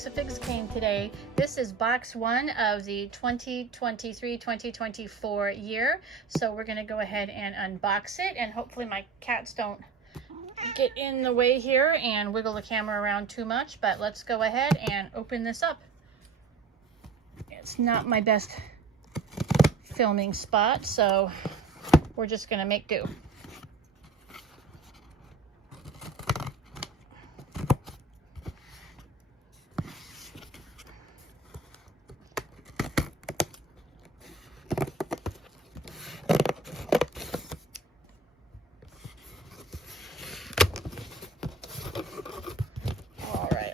box of figs came today. This is box 1 of the 2023-2024 year. So we're going to go ahead and unbox it, and hopefully my cats don't get in the way here and wiggle the camera around too much, but let's go ahead and open this up. It's not my best filming spot, so we're just going to make do.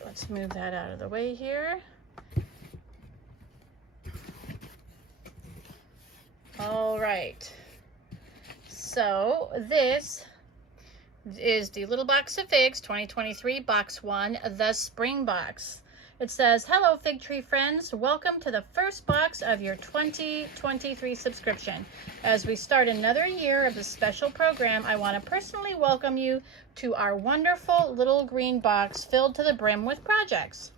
Let's move that out of the way here. All right. So this is the Little Box of Figs 2023 Box 1, the Spring Box. It says, "Hello Fig Tree friends, welcome to the first box of your 2023 subscription. As we start another year of this special program, I want to personally welcome you to our wonderful little green box filled to the brim with projects.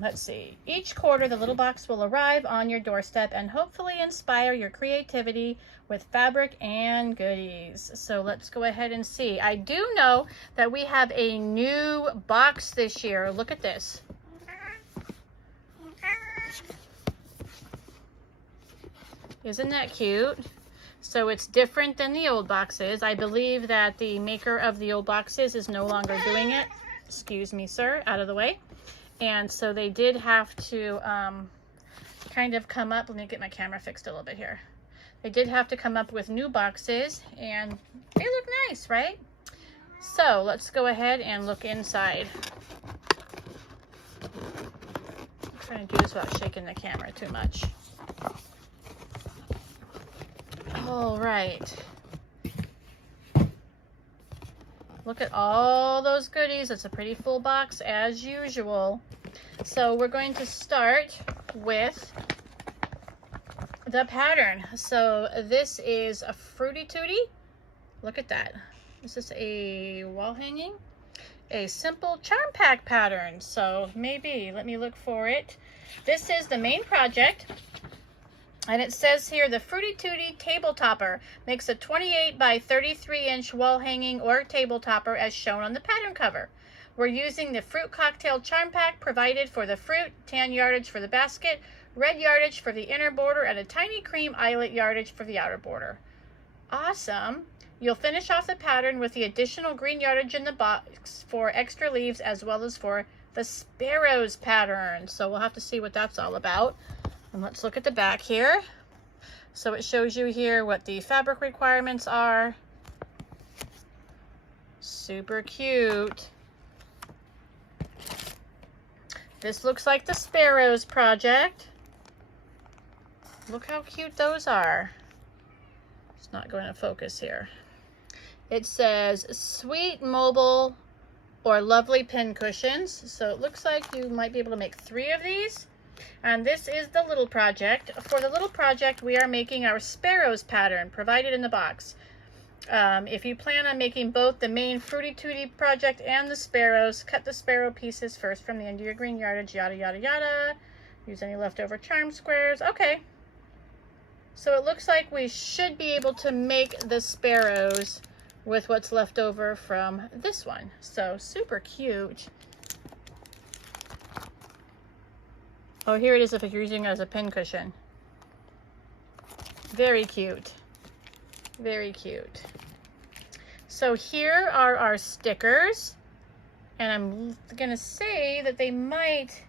Let's see. Each quarter, the little box will arrive on your doorstep and hopefully inspire your creativity with fabric and goodies." So let's go ahead and see. I do know that we have a new box this year. Look at this. Isn't that cute? So it's different than the old boxes. I believe that the maker of the old boxes is no longer doing it. Excuse me, sir, out of the way. And so they did have to kind of come up. Let me get my camera fixed a little bit here. They did have to come up with new boxes, and they look nice, right? So let's go ahead and look inside. I'm trying to do this without shaking the camera too much. All right. Look at all those goodies. It's a pretty full box as usual. So we're going to start with the pattern. So this is a Fruity Tooty. Look at that. This is a wall hanging. A simple charm pack pattern. So maybe, let me look for it. This is the main project. And it says here, the Fruity Tooty Table Topper makes a 28 by 33 inch wall hanging or table topper as shown on the pattern cover. We're using the fruit cocktail charm pack provided for the fruit, tan yardage for the basket, red yardage for the inner border, and a tiny cream eyelet yardage for the outer border. Awesome. You'll finish off the pattern with the additional green yardage in the box for extra leaves as well as for the sparrows pattern. So we'll have to see what that's all about. And let's look at the back here. So it shows you here what the fabric requirements are. Super cute. This looks like the sparrows project. Look how cute those are. It's not going to focus here. It says sweet mobile or lovely pin cushions. So it looks like you might be able to make 3 of these. And this is the little project. For the little project, we are making our sparrows pattern provided in the box. If you plan on making both the main Fruity Tooty project and the sparrows, cut the sparrow pieces first from the end of your green yardage, yada, yada, yada. Use any leftover charm squares. Okay. So it looks like we should be able to make the sparrows with what's left over from this one. So super cute. Oh, here it is if you're using it as a pin cushion. Very cute. Very cute. So here are our stickers. And I'm going to say that they might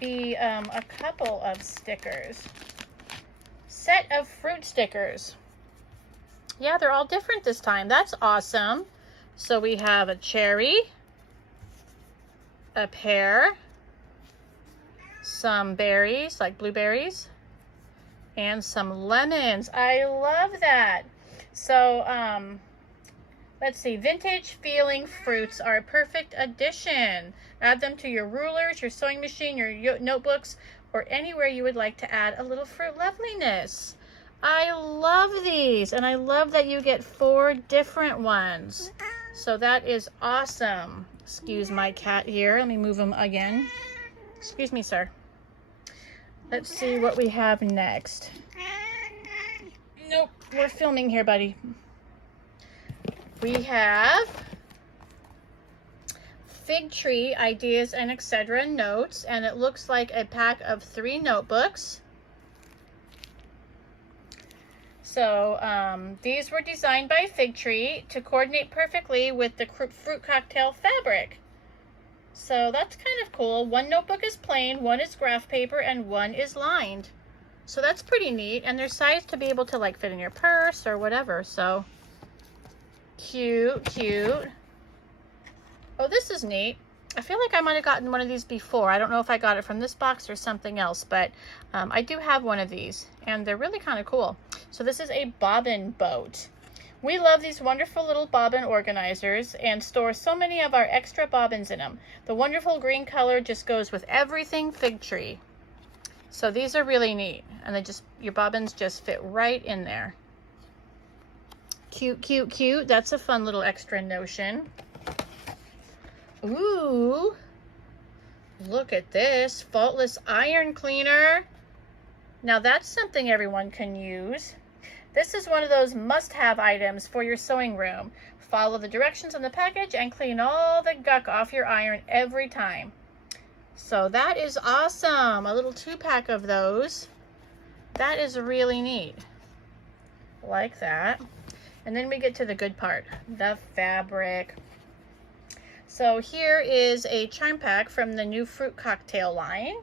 be a couple of stickers. Set of fruit stickers. Yeah, they're all different this time. That's awesome. So we have a cherry, a pear, some berries, like blueberries, and some lemons. I love that. So, let's see. Vintage feeling fruits are a perfect addition. Add them to your rulers, your sewing machine, your notebooks, or anywhere you would like to add a little fruit loveliness. I love these, and I love that you get 4 different ones. So that is awesome. Excuse my cat here. Let me move him again. Excuse me, sir. Let's see what we have next. Nope, we're filming here, buddy. We have Fig Tree Ideas and Etc. Notes, and it looks like a pack of 3 notebooks. So these were designed by Fig Tree to coordinate perfectly with the fruit cocktail fabric. So that's kind of cool. One notebook is plain, one is graph paper, and one is lined. So that's pretty neat, and they're sized to be able to like fit in your purse or whatever. So cute, cute. Oh, this is neat. I feel like I might have gotten one of these before. I don't know if I got it from this box or something else, but I do have one of these, and they're really kind of cool. So this is a Bobbin Boat. We love these wonderful little bobbin organizers and store so many of our extra bobbins in them. The wonderful green color just goes with everything Fig Tree. So these are really neat, and they just, your bobbins just fit right in there. Cute, cute, cute. That's a fun little extra notion. Ooh, look at this faultless iron cleaner. Now that's something everyone can use. This is one of those must-have items for your sewing room. Follow the directions on the package and clean all the gunk off your iron every time. So that is awesome. A little 2-pack of those. That is really neat. Like that. And then we get to the good part, the fabric. So here is a charm pack from the new fruit cocktail line.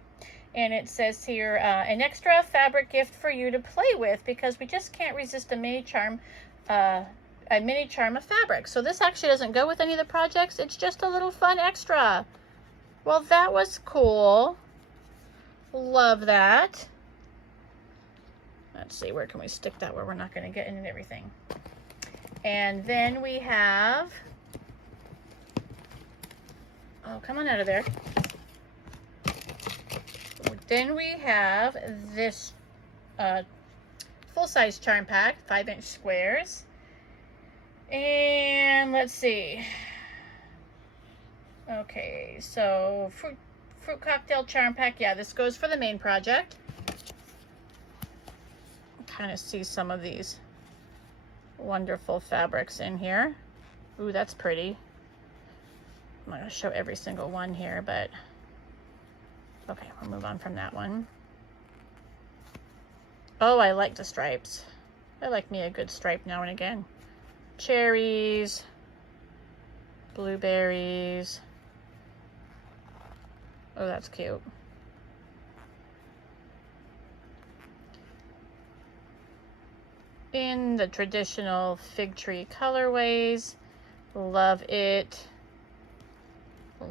And it says here, an extra fabric gift for you to play with because we just can't resist a mini charm of fabric. So this actually doesn't go with any of the projects. It's just a little fun extra. Well, that was cool. Love that. Let's see, where can we stick that where we're not going to get into everything? And then we have, oh, come on out of there. Then we have this full-size charm pack, 5-inch squares. And let's see. Okay, so fruit cocktail charm pack. Yeah, this goes for the main project. Kind of see some of these wonderful fabrics in here. Ooh, that's pretty. I'm not going to show every single one here, but okay, we'll move on from that one. Oh, I like the stripes. I like me a good stripe now and again. Cherries, blueberries. Oh, that's cute. In the traditional Fig Tree colorways. Love it.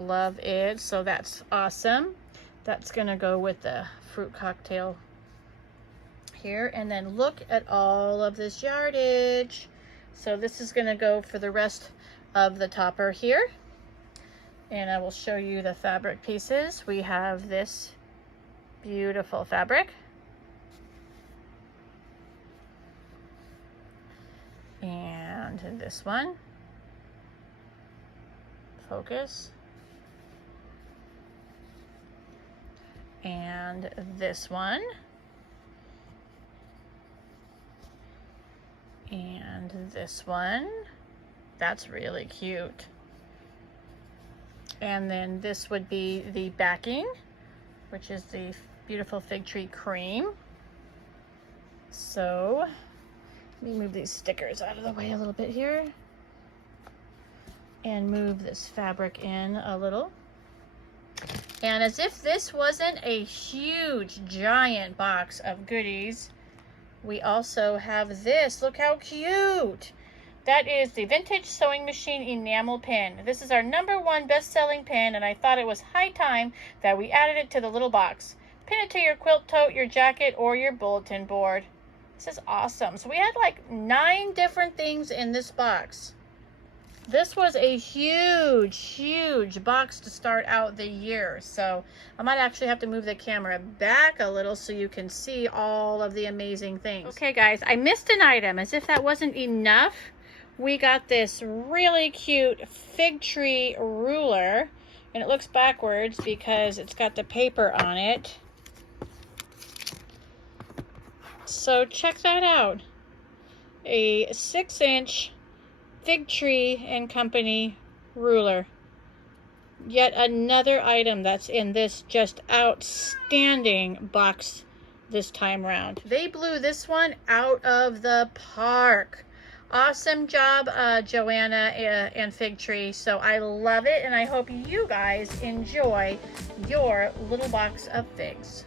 Love it. So that's awesome. That's gonna go with the fruit cocktail here. And then look at all of this yardage. So this is gonna go for the rest of the topper here. And I will show you the fabric pieces. We have this beautiful fabric. And this one. Focus. And this one. And this one. That's really cute. And then this would be the backing, which is the beautiful Fig Tree cream. So let me move these stickers out of the way a little bit here and move this fabric in a little. And as if this wasn't a huge, giant box of goodies, we also have this. Look how cute. That is the Vintage Sewing Machine Enamel Pin. This is our #1 best-selling pin, and I thought it was high time that we added it to the little box. Pin it to your quilt tote, your jacket, or your bulletin board. This is awesome. So we had like 9 different things in this box. This was a huge, huge box to start out the year. So I might actually have to move the camera back a little so you can see all of the amazing things. Okay guys, I missed an item. As if that wasn't enough, we got this really cute fig tree ruler, and it looks backwards because it's got the paper on it. So check that out. A 6-inch Fig Tree and Company ruler. Yet another item that's in this just outstanding box this time around. They blew this one out of the park. Awesome job, Joanna and Fig Tree. So I love it, and I hope you guys enjoy your little box of figs.